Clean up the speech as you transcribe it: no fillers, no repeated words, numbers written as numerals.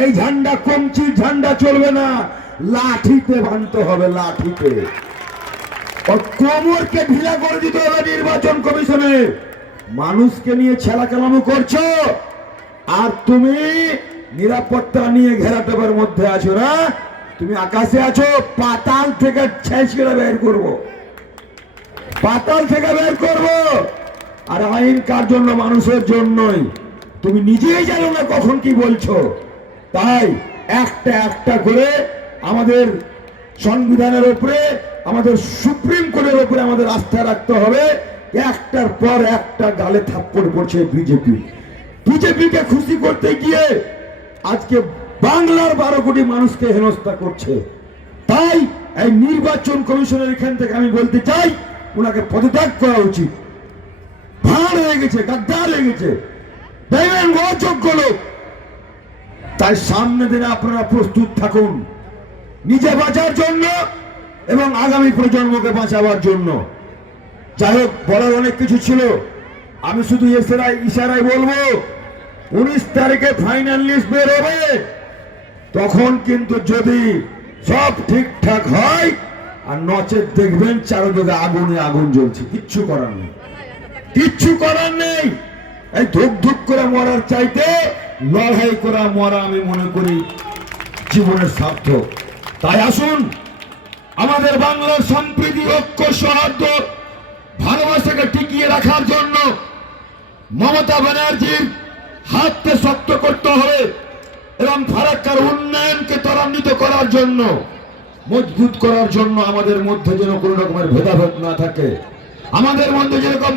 এই ঝান্ডা কমচির ঝান্ডা চলবে না, লাঠিতে বাঁধতে হবে, লাঠিতে। কোমরকে ঢিলা করে দিতে হবে নির্বাচন কমিশনে। মানুষকে নিয়ে ছেলা কালামো করছো, আর তুমি নিরাপত্তা নিয়ে ঘেরাটোপের মধ্যে আছো না। তুমি আকাশে আছো, পাতাল থেকে ছেঁচড়ে বের করবো, পাতাল থেকে বের করবো। আর আইন কার জন্য? মানুষের জন্যই। তুমি নিজেই জানো না কখন কি বলছো। তাই একটা একটা করে আমাদের সংবিধানের উপরে, আমাদের সুপ্রিম কোর্টের উপরে আমাদের আস্থা রাখতে হবে। একটার পর একটা গালে থাপ্পড় পড়ছে বিজেপি। বিজেপিকে খুশি করতে গিয়ে আজকে বাংলার 12 কোটি মানুষকে হেনস্থা করছে। তাই এই নির্বাচন কমিশনের এখান থেকে আমি বলতে চাই, ওনাকে পদত্যাগ করা উচিত। ভাঁড় হয়ে গেছে, গাদ্দার হয়ে গেছে, দেখবেন অযোগ্য লোক। তাই সামনে দিনে আপনারা প্রস্তুত থাকুন, নিজে বাঁচার জন্য এবং আগামী প্রজন্মকে বাঁচাবার জন্য। যাই হোক, বলার অনেক কিছু ছিল, আমি শুধু ইশারায় বলবো, 19 তারিখে ফাইনাল লিস্ট বের হবে। তখন কিন্তু যদি সব ঠিকঠাক হয়, আর নচেত দেখবেন চারদিকে আগুনে আগুন জ্বলছে। কিচ্ছু করার নেই, কিচ্ছু করার নেই। এই ধুক ধুক করে মরার চাইতে লড়াই করা মরা আমি মনে করি জীবনের সার্থক। তাই আসুন, আমাদের বাংলার সম্প্রীতি, ঐক্য, সৌহার্দ্য, ভালোবাসাকে টিকিয়ে রাখার জন্য মমতা ব্যানার্জির হাতকে শক্ত করতে হবে এবং ফারাক্কার উন্নয়নকে ত্বরান্বিত করার জন্য, মজবুত করার জন্য আমাদের মধ্যে যেন কোনো রকমের ভেদাভেদ না থাকে। আমাদের মধ্যে যেরকম